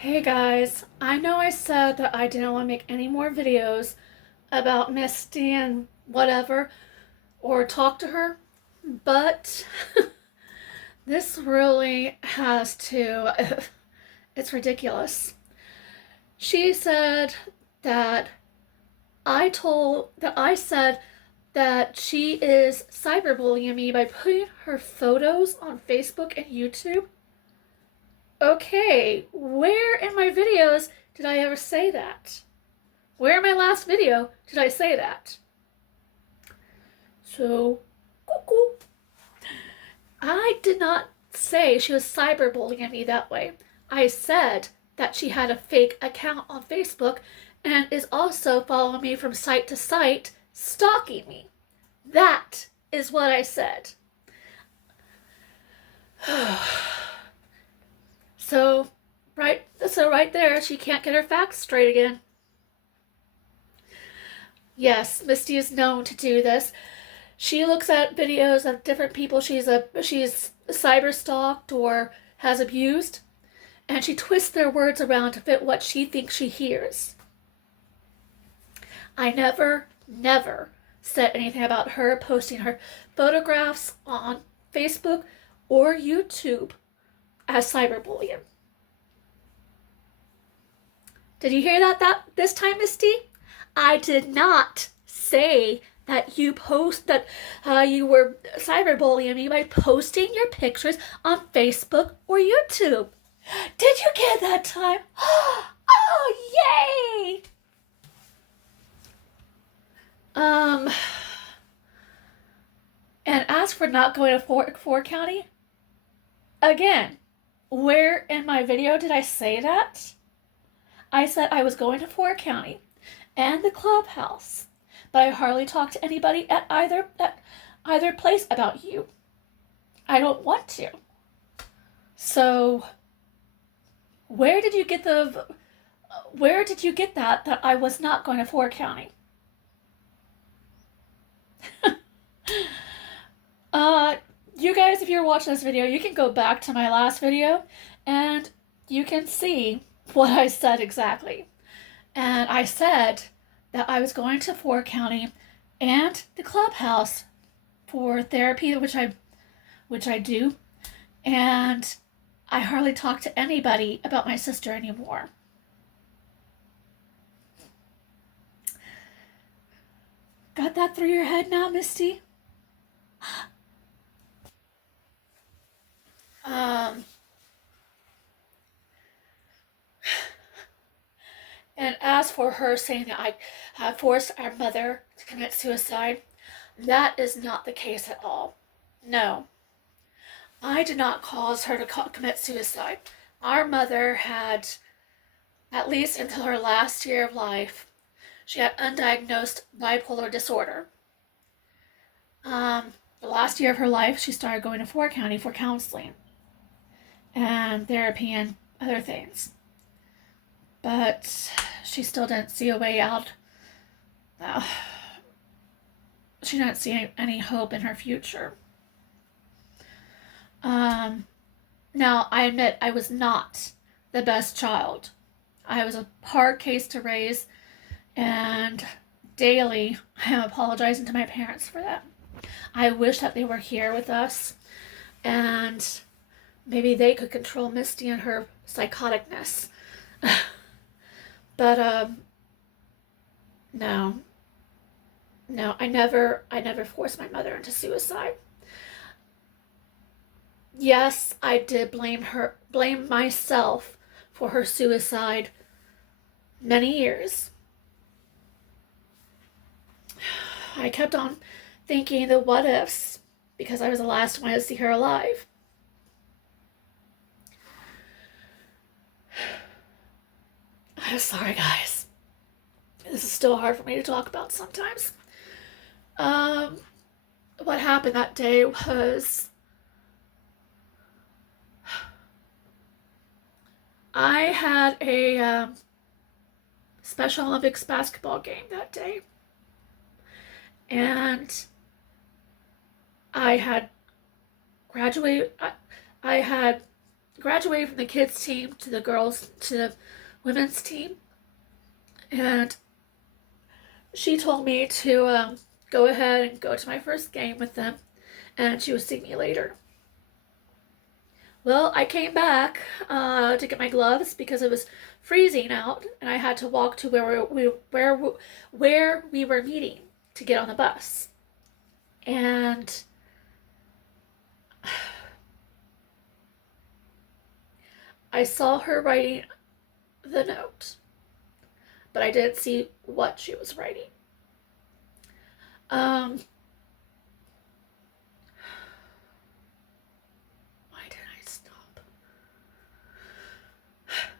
Hey guys, I know I said that I didn't want to make any more videos about Misty and whatever, or talk to her, but this really has to. It's ridiculous. She said that I said that she is cyberbullying me by putting her photos on Facebook and YouTube. Okay, where in my videos did I ever say that? Where in my last video did I say that? So, cuckoo. I did not say she was cyberbullying me that way. I said that she had a fake account on Facebook and is also following me from site to site, stalking me. That is what I said. So, right there, she can't get her facts straight again. Yes, Misty is known to do this. She looks at videos of different people she's cyber stalked or has abused, and she twists their words around to fit what she thinks she hears. I never said anything about her posting her photographs on Facebook or YouTube as cyberbullying. Did you hear that this time, Misty? I did not say that you were cyberbullying me by posting your pictures on Facebook or YouTube. Did you get that time? Oh, yay! Um, and as for not going to Ford County, again, where in my video did I say that? I said I was going to Ford County and the clubhouse, but I hardly talk to anybody at either place about you. I don't want to. So, where did you get that I was not going to Ford County? uh, you guys, if you're watching this video, you can go back to my last video, and you can see what I said exactly. And I said that I was going to Ford County and the clubhouse for therapy, which I do, and I hardly talk to anybody about my sister anymore. Got that through your head now, Misty? Um, and as for her saying that I have forced our mother to commit suicide, that is not the case at all. No, I did not cause her to commit suicide. Our mother had, at least until her last year of life, she had undiagnosed bipolar disorder. The last year of her life, she started going to Ford County for counseling and therapy and other things. But she still didn't see a way out. Uh, she didn't see any hope in her future. Now, I admit I was not the best child. I was a hard case to raise, and daily I am apologizing to my parents for that. I wish that they were here with us, and maybe they could control Misty and her psychoticness. But no, no, I never forced my mother into suicide. Yes, I did blame myself for her suicide many years. I kept on thinking the what ifs because I was the last one to see her alive. I'm sorry, guys. This is still hard for me to talk about sometimes. Um, what happened that day was I had a Special Olympics basketball game that day, and I had graduated. I had graduated from the kids team to the women's team, and she told me to go ahead and go to my first game with them, and she would see me later. Well, I came back to get my gloves because it was freezing out, and I had to walk to where we were meeting to get on the bus. And I saw her writing the note, but I didn't see what she was writing. Why did I stop?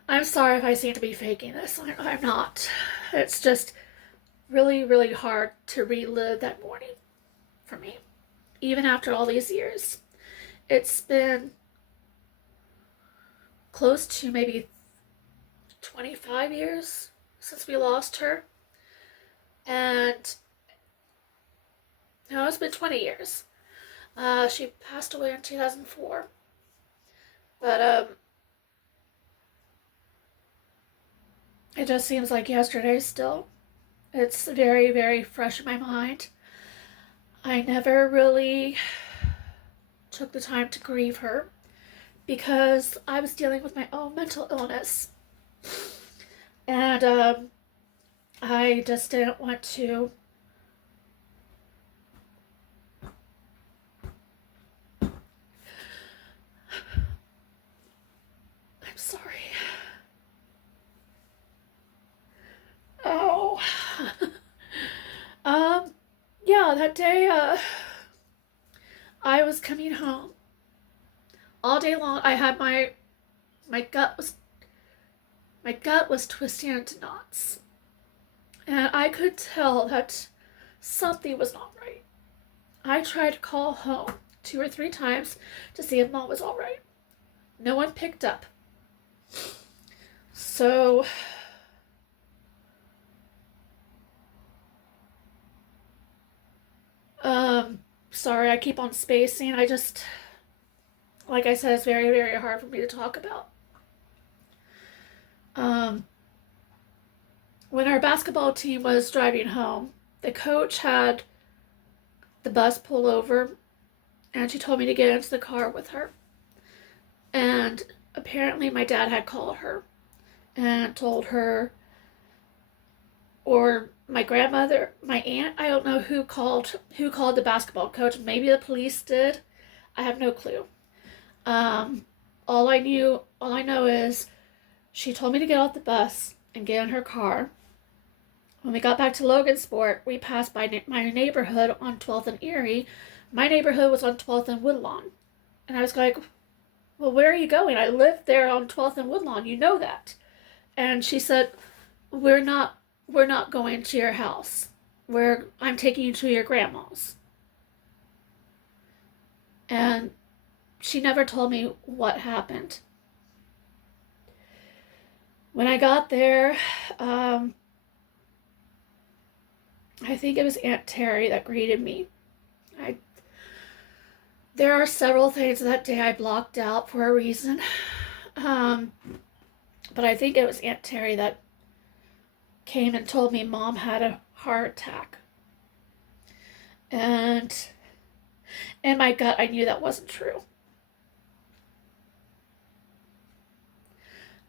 I'm sorry if I seem to be faking this. I'm not. It's just really, really hard to relive that morning for me, even after all these years. It's been close to maybe 25 years since we lost her. And no, it's been 20 years. She passed away in 2004. But it just seems like yesterday still. It's very, very fresh in my mind. I never really took the time to grieve her because I was dealing with my own mental illness. And I just didn't want to I'm sorry. Oh. Yeah, that day I was coming home. All day long I had my gut was twisting into knots. And I could tell that something was not right. I tried to call home 2 or 3 times to see if Mom was all right. No one picked up. So sorry, I keep on spacing. I just, like I said, it's very, very hard for me to talk about. When our basketball team was driving home, the coach had the bus pull over, and she told me to get into the car with her. And apparently my dad had called her and told her, or my grandmother, my aunt, I don't know who called the basketball coach. Maybe the police did. I have no clue. All I know is she told me to get off the bus and get in her car. When we got back to Logansport, we passed by my neighborhood on 12th and Erie. My neighborhood was on 12th and Woodlawn. And I was like, well, where are you going? I live there on 12th and Woodlawn. You know that. And she said, we're not going to your house. I'm taking you to your grandma's. And she never told me what happened. When I got there, I think it was Aunt Terry that greeted me. There are several things that day I blocked out for a reason. But I think it was Aunt Terry that came and told me Mom had a heart attack. And in my gut, I knew that wasn't true.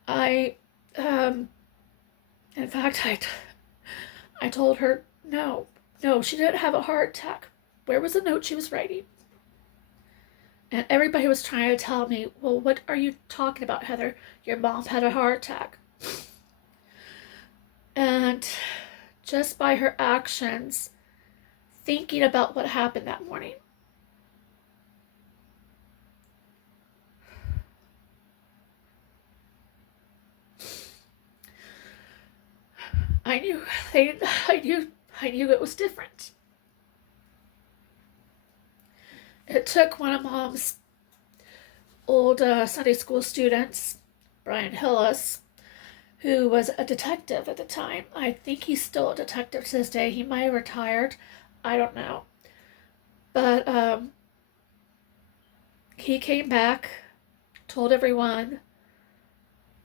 In fact, I told her, no, she didn't have a heart attack. Where was the note she was writing? And everybody was trying to tell me, well, what are you talking about, Heather? Your mom had a heart attack. And just by her actions, thinking about what happened that morning, I knew it was different. It took one of Mom's old Sunday school students, Brian Hillis, who was a detective at the time. I think he's still a detective to this day. He might have retired. I don't know. But he came back told everyone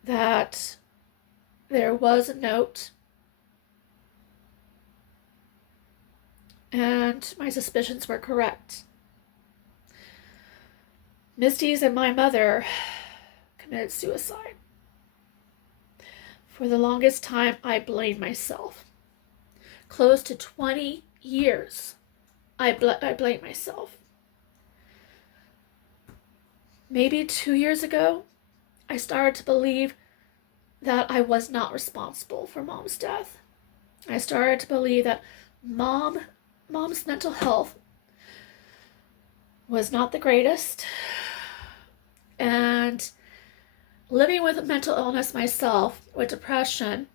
that there was a note, and my suspicions were correct. Misty's and my mother committed suicide. For the longest time, I blamed myself. Close to 20 years, I blamed myself. Maybe 2 years ago, I started to believe that I was not responsible for Mom's death. I started to believe that Mom's mental health was not the greatest. And living with mental illness myself, with depression,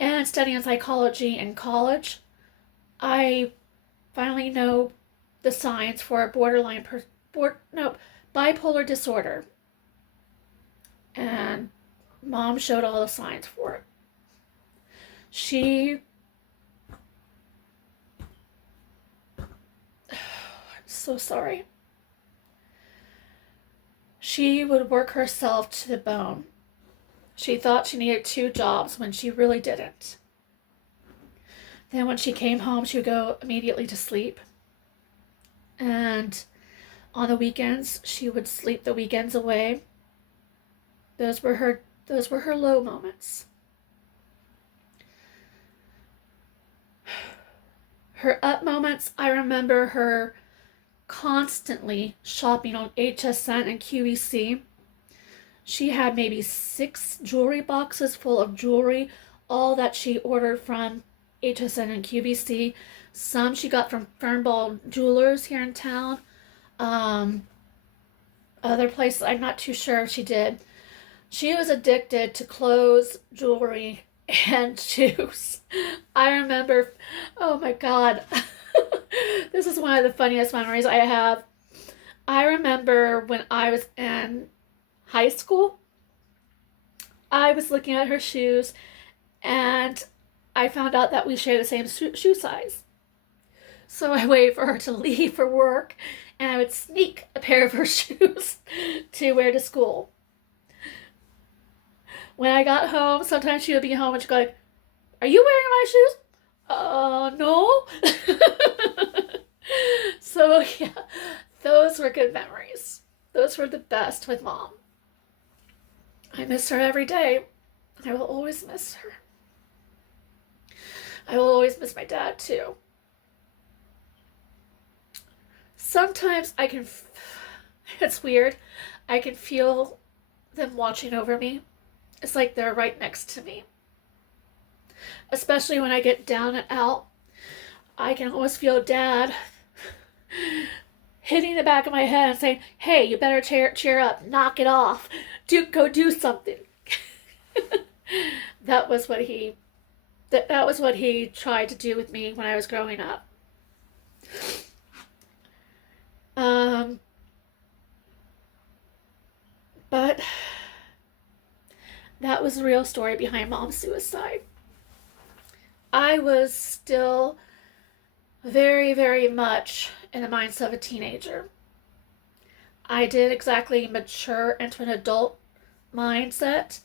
and studying psychology in college, I finally know the signs for bipolar disorder. And Mom showed all the signs for it. I'm so sorry. She would work herself to the bone. She thought she needed 2 jobs when she really didn't. Then when she came home, she would go immediately to sleep. And on the weekends, she would sleep the weekends away. Those were her low moments. Her up moments, I remember her constantly shopping on HSN and QVC. She had maybe 6 jewelry boxes full of jewelry, all that she ordered from HSN and QVC. Some she got from Fernball Jewelers here in town. Other places, I'm not too sure if she did. She was addicted to clothes, jewelry, and shoes. I remember, oh my God, this is one of the funniest memories I have. I remember when I was in high school, I was looking at her shoes and I found out that we share the same shoe size. So I waited for her to leave for work and I would sneak a pair of her shoes to wear to school. When I got home, sometimes she would be home and she'd go like, "Are you wearing my shoes?" No. So yeah, those were good memories. Those were the best with Mom. I miss her every day. I will always miss her. I will always miss my dad too. Sometimes it's weird, I can feel them watching over me. It's like they're right next to me. Especially when I get down and out, I can always feel Dad hitting the back of my head and saying, "Hey, you better cheer up, knock it off, go do something." That was what he tried to do with me when I was growing up. But that was the real story behind Mom's suicide. I was still very, very much in the mindset of a teenager. I didn't exactly mature into an adult mindset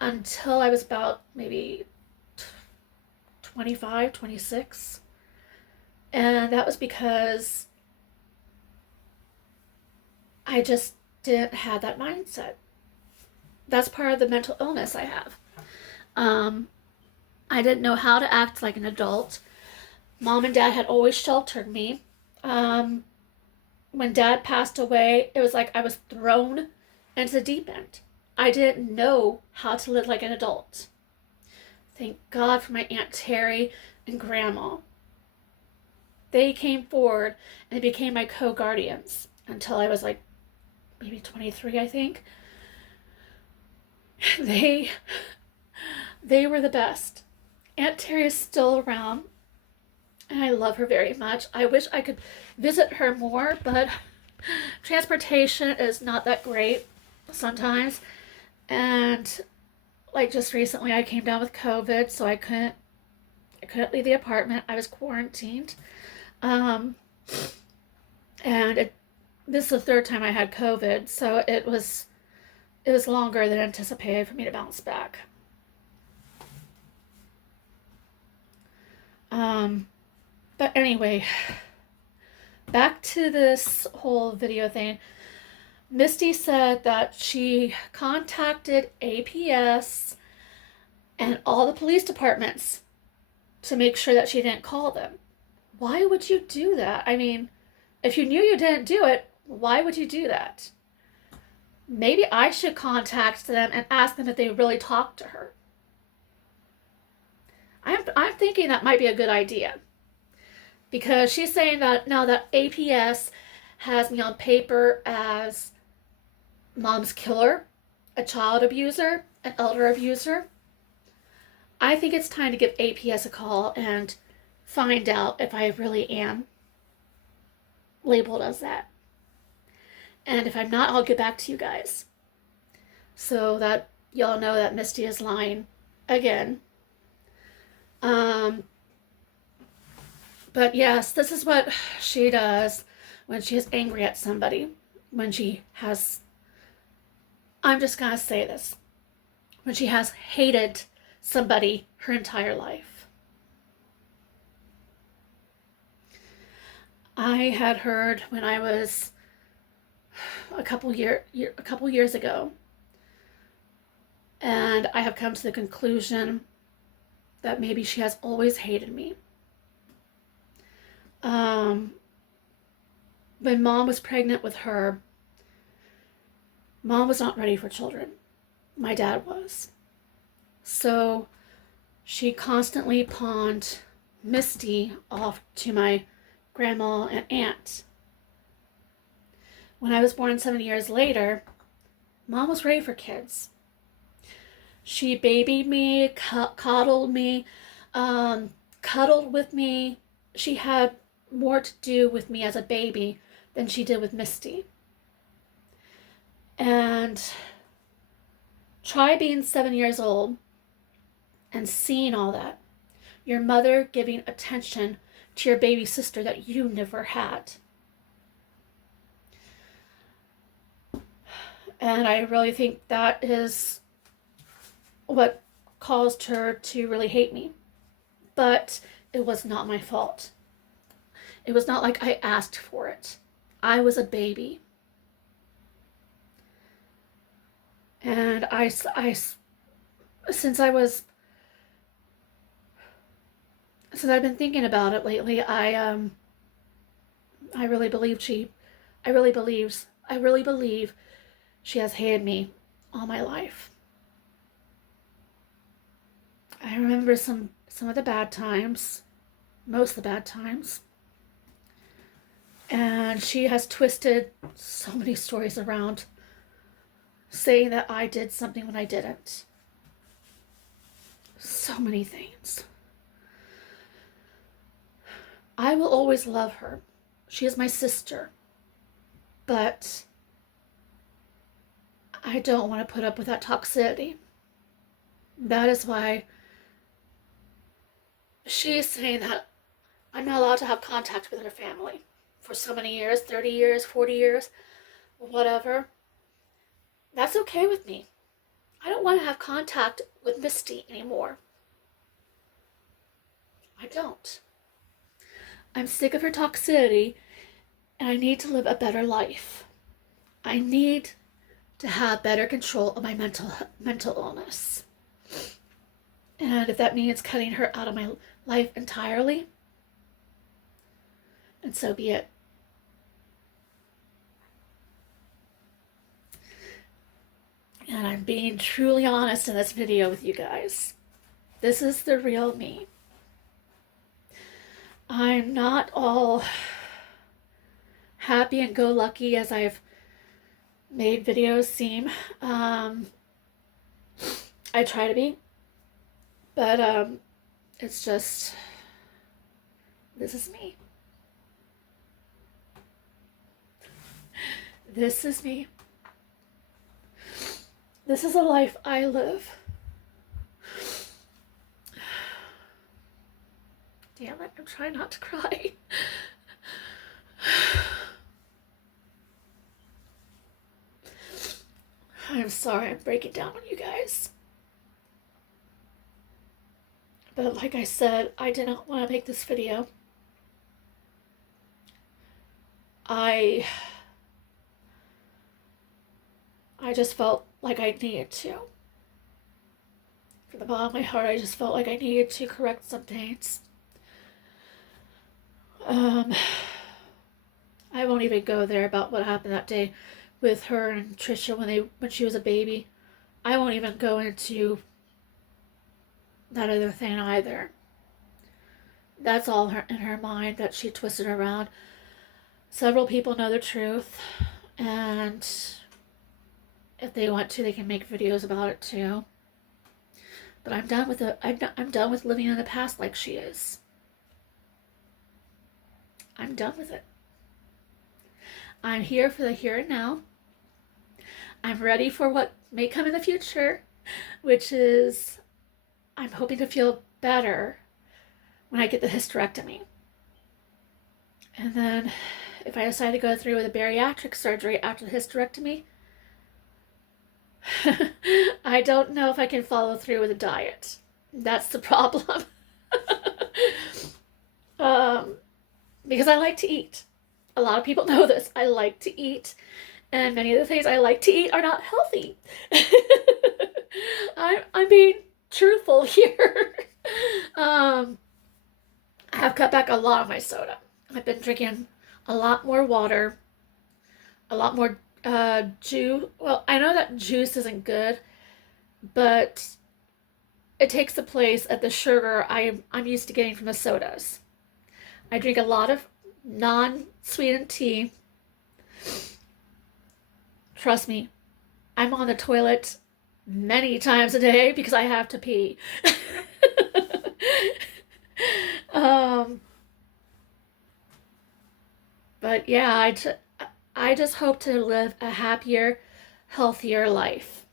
until I was about maybe 25, 26. And that was because I just didn't have that mindset. That's part of the mental illness I have. I didn't know how to act like an adult. Mom and Dad had always sheltered me. When Dad passed away, it was like I was thrown into the deep end. I didn't know how to live like an adult. Thank God for my Aunt Terry and Grandma. They came forward and became my co-guardians until I was like maybe 23, I think. They were the best. Aunt Terry is still around, and I love her very much. I wish I could visit her more, but transportation is not that great sometimes. And like just recently, I came down with COVID, so I couldn't leave the apartment. I was quarantined, and this is the 3rd time I had COVID, so it was it was longer than anticipated for me to bounce back. But anyway, back to this whole video thing. Misty said that she contacted APS and all the police departments to make sure that she didn't call them. Why would you do that? I mean, if you knew you didn't do it, why would you do that? Maybe I should contact them and ask them if they really talked to her. I'm thinking that might be a good idea. Because she's saying that now that APS has me on paper as mom's killer, a child abuser, an elder abuser, I think it's time to give APS a call and find out if I really am labeled as that. And if I'm not, I'll get back to you guys so that y'all know that Misty is lying again. But yes, this is what she does when she is angry at somebody. When she has, I'm just gonna say this, when she has hated somebody her entire life. I had heard when I was a couple years ago, and I have come to the conclusion that maybe she has always hated me. When mom was pregnant with her, mom was not ready for children. My dad was. So she constantly pawned Misty off to my grandma and aunt. When I was born 7 years later, mom was ready for kids. She babied me, coddled me, cuddled with me. She had more to do with me as a baby than she did with Misty. And try being 7 years old and seeing all that. Your mother giving attention to your baby sister that you never had. And I really think that is what caused her to really hate me. But it was not my fault. It was not like I asked for it. I was a baby. And since I've been thinking about it lately, I really believe I really believe she has hated me all my life. I remember some of the bad times, most of the bad times. And she has twisted so many stories around, saying that I did something when I didn't. So many things. I will always love her. She is my sister. But I don't want to put up with that toxicity. That is why she is saying that I'm not allowed to have contact with her family for so many years, 30 years, 40 years, whatever. That's okay with me. I don't want to have contact with Misty anymore. I don't. I'm sick of her toxicity, and I need to live a better life. I need to have better control of my mental illness. And if that means cutting her out of my life entirely, and so be it. And I'm being truly honest in this video with you guys. This is the real me. I'm not all happy and go lucky as I've made videos seem. I try to be. But it's just, this is me. This is me. This is a life I live. Damn it, I'm trying not to cry. I'm sorry I'm breaking down on you guys. But like I said, I did not want to make this video. I just felt like I needed to. From the bottom of my heart, I just felt like I needed to correct some things. I won't even go there about what happened that day with her and Trisha when she was a baby. I won't even go into that other thing either. That's all in her mind that she twisted around. Several people know the truth, and if they want to, they can make videos about it too. But I'm done with it. I'm done with living in the past like she is. I'm done with it. I'm here for the here and now. I'm ready for what may come in the future, which is I'm hoping to feel better when I get the hysterectomy. And then if I decide to go through with a bariatric surgery after the hysterectomy, I don't know if I can follow through with a diet. That's the problem. Because I like to eat. A lot of people know this. I like to eat, and many of the things I like to eat are not healthy. I'm being truthful here. I have cut back a lot of my soda. I've been drinking a lot more water, a lot more juice. Well, I know that juice isn't good, but it takes the place of the sugar I'm used to getting from the sodas. I drink a lot of non-sweetened tea. Trust me, I'm on the toilet many times a day because I have to pee. But yeah, I just hope to live a happier, healthier life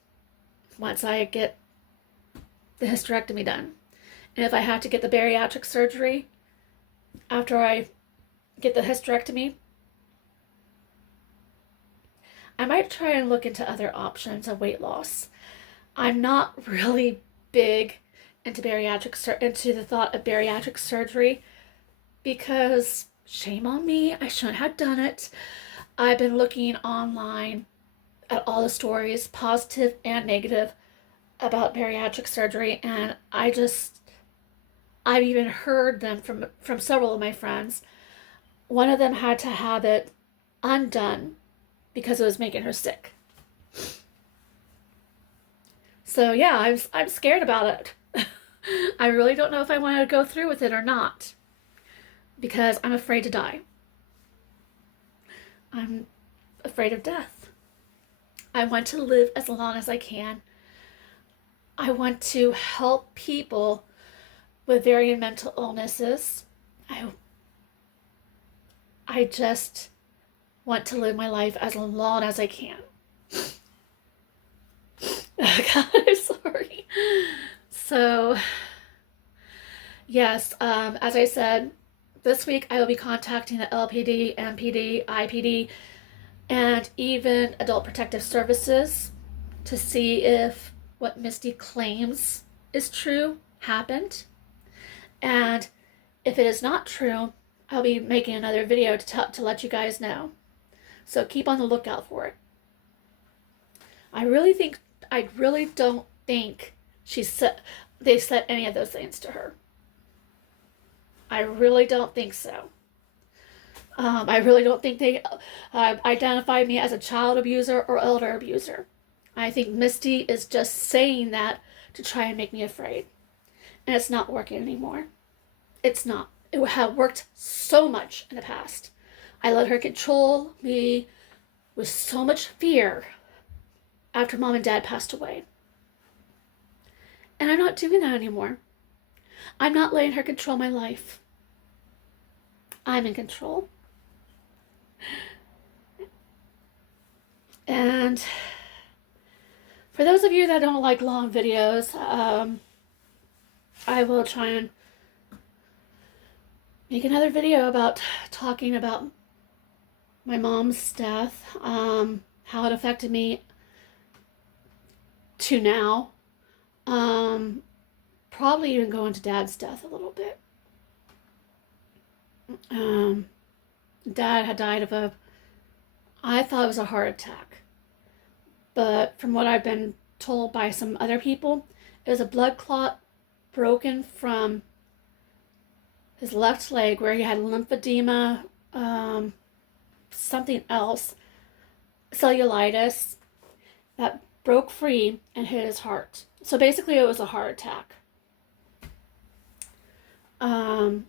once I get the hysterectomy done. And if I have to get the bariatric surgery after I get the hysterectomy, I might try and look into other options of weight loss. I'm not really big into into the thought of bariatric surgery because shame on me, I shouldn't have done it. I've been looking online at all the stories, positive and negative, about bariatric surgery, and I've even heard them from several of my friends. One of them had to have it undone because it was making her sick. So yeah, I'm scared about it. I really don't know if I want to go through with it or not because I'm afraid to die. I'm afraid of death. I want to live as long as I can. I want to help people with varying mental illnesses. I just want to live my life as long as I can. Oh God, I'm sorry. So, yes, as I said, this week I will be contacting the LPD, MPD, IPD, and even Adult Protective Services to see if what Misty claims is true happened. And if it is not true, I'll be making another video to let you guys know. So keep on the lookout for it. I really don't think they said any of those things to her. I really don't think so. I really don't think they identified me as a child abuser or elder abuser. I think Misty is just saying that to try and make me afraid. And it's not working anymore. It's not. It had worked so much in the past. I let her control me with so much fear after Mom and Dad passed away. And I'm not doing that anymore. I'm not letting her control my life. I'm in control. And for those of you that don't like long videos, I will try and make another video about talking about my mom's death, how it affected me to now. Probably even go into Dad's death a little bit. Dad had died of I thought it was a heart attack. But from what I've been told by some other people, it was a blood clot broken from his left leg where he had lymphedema, something else, cellulitis, that broke free and hit his heart. So basically it was a heart attack. I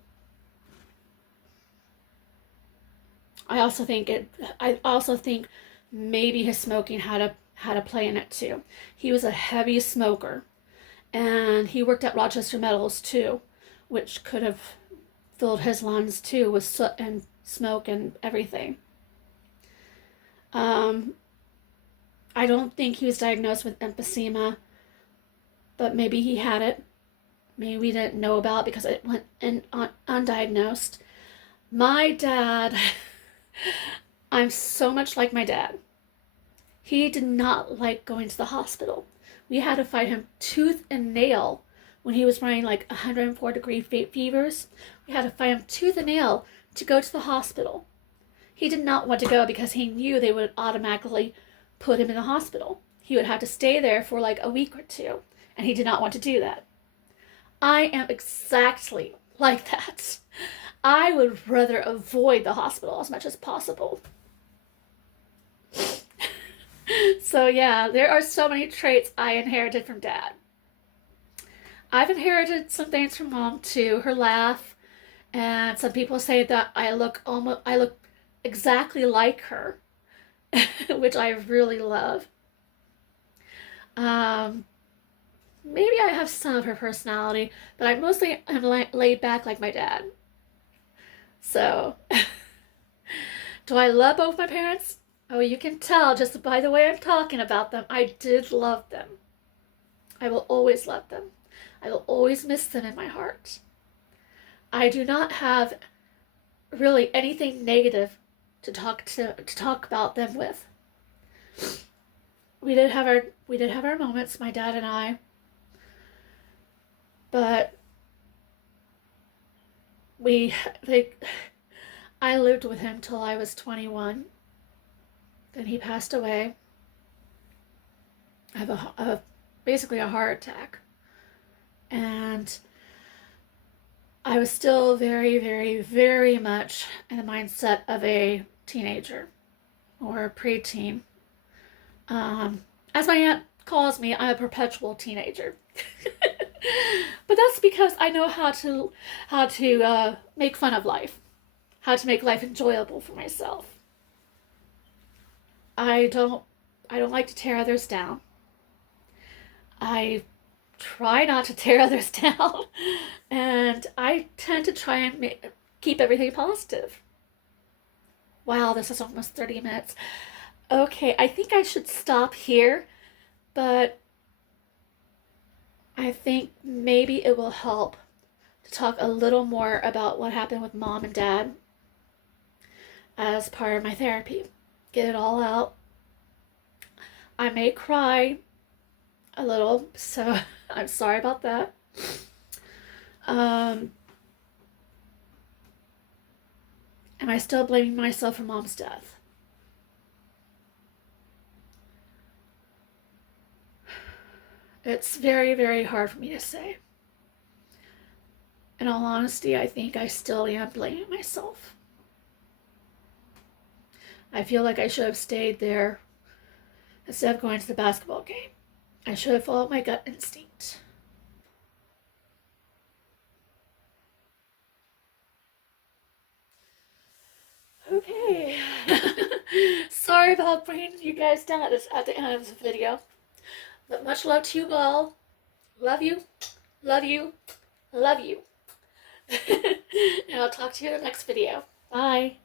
also think maybe his smoking had a play in it too. He was a heavy smoker, and he worked at Rochester Metals too, which could have filled his lungs too with soot and smoke and everything. I don't think he was diagnosed with emphysema, but maybe he had it. Maybe we didn't know about it because it went in undiagnosed. My dad, I'm so much like my dad. He did not like going to the hospital. We had to fight him tooth and nail when he was running like 104-degree fevers. We had to fight him tooth and nail to go to the hospital. He did not want to go because he knew they would automatically put him in the hospital. He would have to stay there for like a week or two, and he did not want to do that. I am exactly like that. I would rather avoid the hospital as much as possible. So yeah, there are so many traits I inherited from Dad. I've inherited some things from Mom too, her laugh, and some people say that I look exactly like her, which I really love. Maybe I have some of her personality, but I mostly am laid back like my dad. So, do I love both my parents? Oh, you can tell just by the way I'm talking about them. I did love them. I will always love them. I will always miss them in my heart. I do not have really anything negative to talk about them with. We did have our moments, my dad and I. But I lived with him till I was 21. Then he passed away of basically a heart attack. And I was still very, very, very much in the mindset of a teenager or a preteen. As my aunt calls me, I'm a perpetual teenager. But that's because I know how to make fun of life, how to make life enjoyable for myself. I don't like to tear others down. I try not to tear others down, and I tend to try and keep everything positive. Wow, this is almost 30 minutes. Okay, I think I should stop here, but I think maybe it will help to talk a little more about what happened with Mom and Dad as part of my therapy. Get it all out. I may cry a little, so I'm sorry about that. Am I still blaming myself for Mom's death? It's very, very hard for me to say. In all honesty, I think I still am blaming myself. I feel like I should have stayed there instead of going to the basketball game. I should have followed my gut instinct. Okay. Sorry about bringing you guys down at the end of the video. But much love to you all. Love you. Love you. Love you. And I'll talk to you in the next video. Bye.